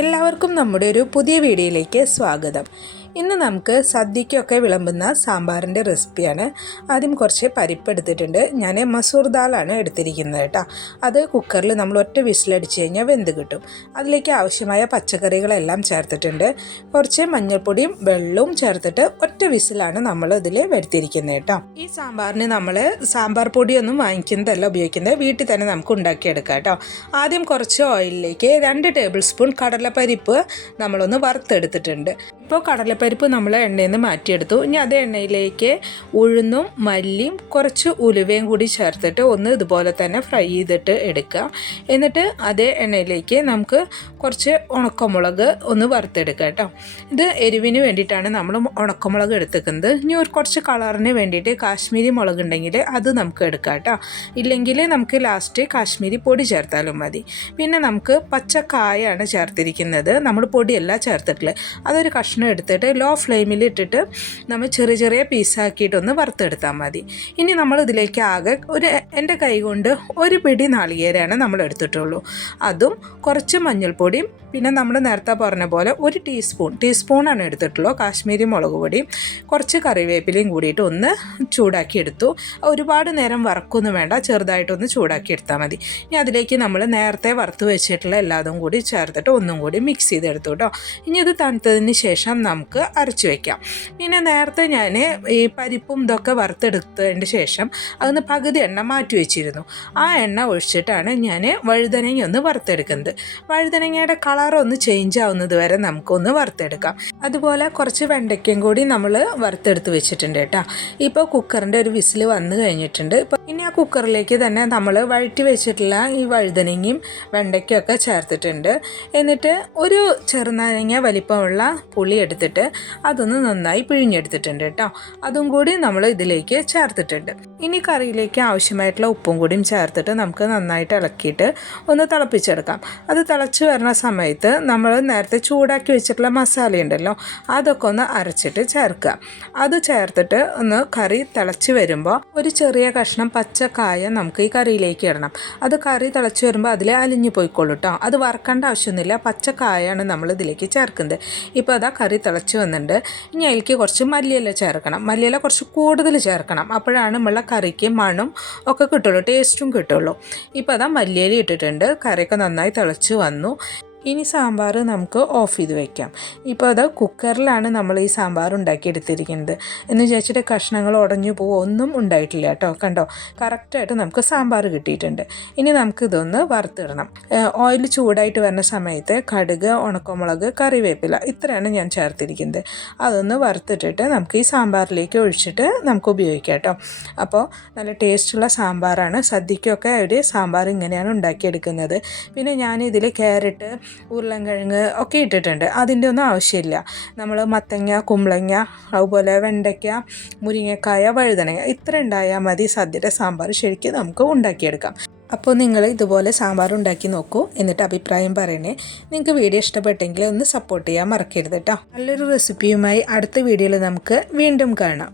എല്ലാവർക്കും നമ്മുടെ ഒരു പുതിയ വീഡിയോയിലേക്ക് സ്വാഗതം. ഇന്ന് നമുക്ക് സദ്യയ്ക്കൊക്കെ വിളമ്പുന്ന സാമ്പാറിൻ്റെ റെസിപ്പിയാണ്. ആദ്യം കുറച്ച് പരിപ്പ് എടുത്തിട്ടുണ്ട്. ഞാൻ മസൂർ ദാലാണ് എടുത്തിരിക്കുന്നത് കേട്ടോ. അത് കുക്കറിൽ നമ്മൾ ഒറ്റ വിസിലടിച്ച് കഴിഞ്ഞാൽ വെന്ത് കിട്ടും. അതിലേക്ക് ആവശ്യമായ പച്ചക്കറികളെല്ലാം ചേർത്തിട്ടുണ്ട്. കുറച്ച് മഞ്ഞൾപ്പൊടിയും വെള്ളവും ചേർത്തിട്ട് ഒറ്റ വിസിലാണ് നമ്മൾ ഇതിൽ വരുത്തിയിരിക്കുന്നത് കേട്ടോ. ഈ സാമ്പാറിന് നമ്മൾ സാമ്പാർ പൊടിയൊന്നും വാങ്ങിക്കുന്നതല്ല ഉപയോഗിക്കുന്നത്, വീട്ടിൽ തന്നെ നമുക്ക് ഉണ്ടാക്കിയെടുക്കാം കേട്ടോ. ആദ്യം കുറച്ച് ഓയിലിലേക്ക് 2 ടേബിൾ സ്പൂൺ കടലപ്പരിപ്പ് നമ്മളൊന്ന് വറുത്തെടുത്തിട്ടുണ്ട്. ഇപ്പോൾ കടലപ്പരിപ്പ് നമ്മൾ എണ്ണയിൽ നിന്ന് മാറ്റിയെടുത്തു. ഇനി അതേ എണ്ണയിലേക്ക് ഉഴുന്നും മല്ലിയും കുറച്ച് ഉലുവയും കൂടി ചേർത്തിട്ട് ഒന്ന് ഇതുപോലെ തന്നെ ഫ്രൈ ചെയ്തിട്ട് എടുക്കുക. എന്നിട്ട് അതേ എണ്ണയിലേക്ക് നമുക്ക് കുറച്ച് ഉണക്കമുളക് ഒന്ന് വറുത്തെടുക്കുക കേട്ടോ. ഇത് എരിവിന് വേണ്ടിയിട്ടാണ് നമ്മൾ ഉണക്കമുളക് എടുത്തേക്കുന്നത്. ഇനി കുറച്ച് കളറിന് വേണ്ടിയിട്ട് കാശ്മീരി മുളക് ഉണ്ടെങ്കിൽ അത് നമുക്ക് എടുക്കാം കേട്ടോ. ഇല്ലെങ്കിൽ നമുക്ക് ലാസ്റ്റ് കാശ്മീരി പൊടി ചേർത്താലും മതി. പിന്നെ നമുക്ക് പച്ചക്കായാണ് ചേർത്തിരിക്കുന്നത്, നമ്മൾ പൊടിയല്ല ചേർത്തിട്ടുള്ളത്. അതൊരു കഷ്ണം എടുത്തിട്ട് ലോ ഫ്ലെയിമിൽ ഇട്ടിട്ട് നമ്മൾ ചെറിയ ചെറിയ പീസാക്കിയിട്ടൊന്ന് വറുത്തെടുത്താൽ മതി. ഇനി നമ്മൾ ഇതിലേക്ക് ആകെ എൻ്റെ കൈ കൊണ്ട് ഒരു പിടി നാളികേരമാണ് നമ്മൾ എടുത്തിട്ടുള്ളൂ. അതും കുറച്ച് മഞ്ഞൾപ്പൊടിയും പിന്നെ നമ്മൾ നേരത്തെ പറഞ്ഞ പോലെ ഒരു ടീസ്പൂണാണ് എടുത്തിട്ടുള്ളൂ കാശ്മീരി മുളക് പൊടിയും കുറച്ച് കറിവേപ്പിലയും കൂടിയിട്ട് ഒന്ന് ചൂടാക്കി എടുത്തു. ഒരുപാട് നേരം വറക്കൊന്നും വേണ്ട, ചെറുതായിട്ടൊന്ന് ചൂടാക്കി എടുത്താൽ മതി. ഇനി അതിലേക്ക് നമ്മൾ നേരത്തെ വറുത്ത് വെച്ചിട്ടുള്ള എല്ലാതും കൂടി ചേർത്തിട്ട് ഒന്നും കൂടി മിക്സ് ചെയ്തെടുത്തു കേട്ടോ. ഇനി ഇത് തണുത്തതിന് ശേഷം നമുക്ക് അരച്ച് വയ്ക്കാം. പിന്നെ നേരത്തെ ഞാൻ ഈ പരിപ്പും ഇതൊക്കെ വറുത്തെടുത്തതിന് ശേഷം അതിന് പകുതി എണ്ണ മാറ്റി വെച്ചിരുന്നു. ആ എണ്ണ ഒഴിച്ചിട്ടാണ് ഞാൻ വഴുതനങ്ങ ഒന്ന് വറുത്തെടുക്കുന്നത്. വഴുതനങ്ങയുടെ കളറൊന്ന് ചേഞ്ച് ആവുന്നത് വരെ നമുക്കൊന്ന് വറുത്തെടുക്കാം. അതുപോലെ കുറച്ച് വെണ്ടയ്ക്കയും കൂടി നമ്മൾ വറുത്തെടുത്ത് വെച്ചിട്ടുണ്ട് കേട്ടോ. ഇപ്പോൾ കുക്കറിൻ്റെ ഒരു വിസിൽ വന്നു കഴിഞ്ഞിട്ടുണ്ട്. ഇനി ആ കുക്കറിലേക്ക് തന്നെ നമ്മൾ വഴറ്റി വെച്ചിട്ടുള്ള ഈ വഴുതനങ്ങയും വെണ്ടയ്ക്കൊക്കെ ചേർത്തിട്ടുണ്ട്. എന്നിട്ട് ഒരു ചെറുനാരങ്ങ വലിപ്പമുള്ള പുളി എടുത്തിട്ട് അതൊന്ന് നന്നായി പിഴിഞ്ഞെടുത്തിട്ടുണ്ട് കേട്ടോ. അതും കൂടി നമ്മൾ ഇതിലേക്ക് ചേർത്തിട്ടുണ്ട്. ഇനി കറിയിലേക്ക് ആവശ്യമായിട്ടുള്ള ഉപ്പും കൂടിയും ചേർത്തിട്ട് നമുക്ക് നന്നായിട്ട് ഇളക്കിയിട്ട് ഒന്ന് തിളപ്പിച്ചെടുക്കാം. അത് തിളച്ച് വരുന്ന സമയത്ത് നമ്മൾ നേരത്തെ ചൂടാക്കി വെച്ചിട്ടുള്ള മസാല ഉണ്ടല്ലോ, അതൊക്കെ ഒന്ന് അരച്ചിട്ട് ചേർക്കുക. അത് ചേർത്തിട്ട് ഒന്ന് കറി തിളച്ച് വരുമ്പോൾ ഒരു ചെറിയ കഷ്ണം പച്ചക്കായ നമുക്ക് ഈ കറിയിലേക്ക് ഇടണം. അത് കറി തിളച്ച് വരുമ്പോൾ അതിൽ അലിഞ്ഞു പോയിക്കോളൂ കേട്ടോ. അത് വറക്കേണ്ട ആവശ്യമൊന്നുമില്ല, പച്ചക്കായാണ് നമ്മൾ ഇതിലേക്ക് ചേർക്കുന്നത്. ഇപ്പോൾ അതാ കറി തിളച്ച് വന്നിട്ടുണ്ട്. ഇനി അതിലേക്ക് കുറച്ച് മല്ലിയില ചേർക്കണം. മല്ലിയില കുറച്ച് കൂടുതൽ ചേർക്കണം, അപ്പോഴാണ് നമ്മളെ കറിക്ക് മണവും ഒക്കെ കിട്ടുള്ളൂ, ടേസ്റ്റും കിട്ടുള്ളൂ. ഇപ്പോൾ അതാ മല്ലിയില ഇട്ടിട്ടുണ്ട്. കറിയൊക്കെ നന്നായി തിളച്ച് വന്നു. ഇനി സാമ്പാർ നമുക്ക് ഓഫ് ചെയ്ത് വയ്ക്കാം. ഇപ്പോൾ അത് കുക്കറിലാണ് നമ്മൾ ഈ സാമ്പാർ ഉണ്ടാക്കിയെടുത്തിരിക്കുന്നത്. എന്ന് വിചാരിച്ചിട്ട് കഷ്ണങ്ങൾ ഉടഞ്ഞു പോകുക ഒന്നും ഉണ്ടായിട്ടില്ല കേട്ടോ. കണ്ടോ, കറക്റ്റായിട്ട് നമുക്ക് സാമ്പാർ കിട്ടിയിട്ടുണ്ട്. ഇനി നമുക്കിതൊന്ന് വറുത്തിടണം. ഓയിൽ ചൂടായിട്ട് വരുന്ന സമയത്ത് കടുക്, ഉണക്കമുളക്, കറിവേപ്പില ഇത്രയാണ് ഞാൻ ചേർത്തിരിക്കുന്നത്. അതൊന്ന് വറുത്തിട്ടിട്ട് നമുക്ക് ഈ സാമ്പാറിലേക്ക് ഒഴിച്ചിട്ട് നമുക്ക് ഉപയോഗിക്കാം കേട്ടോ. അപ്പോൾ നല്ല ടേസ്റ്റുള്ള സാമ്പാറാണ്. സദ്യക്കൊക്കെ ഒരു സാമ്പാർ ഇങ്ങനെയാണ് ഉണ്ടാക്കിയെടുക്കുന്നത്. പിന്നെ ഞാനിതിൽ ക്യാരറ്റ്, ഉരുളൻകിഴങ്ങ് ഒക്കെ ഇട്ടിട്ടുണ്ട്. അതിൻ്റെ ഒന്നും ആവശ്യമില്ല. നമ്മൾ മത്തങ്ങ, കുമ്പളങ്ങ, അതുപോലെ വെണ്ടയ്ക്ക, മുരിങ്ങക്കായ, വഴുതനങ്ങ ഇത്ര ഉണ്ടായാൽ മതി. സദ്യയുടെ സാമ്പാർ ശരിക്കും നമുക്ക് ഉണ്ടാക്കിയെടുക്കാം. അപ്പോൾ നിങ്ങൾ ഇതുപോലെ സാമ്പാർ ഉണ്ടാക്കി നോക്കൂ, എന്നിട്ട് അഭിപ്രായം പറയണേ. നിങ്ങൾക്ക് വീഡിയോ ഇഷ്ടപ്പെട്ടെങ്കിൽ ഒന്ന് സപ്പോർട്ട് ചെയ്യാൻ മറക്കരുത് കേട്ടോ. നല്ലൊരു റെസിപ്പിയുമായി അടുത്ത വീഡിയോയിൽ നമുക്ക് വീണ്ടും കാണാം.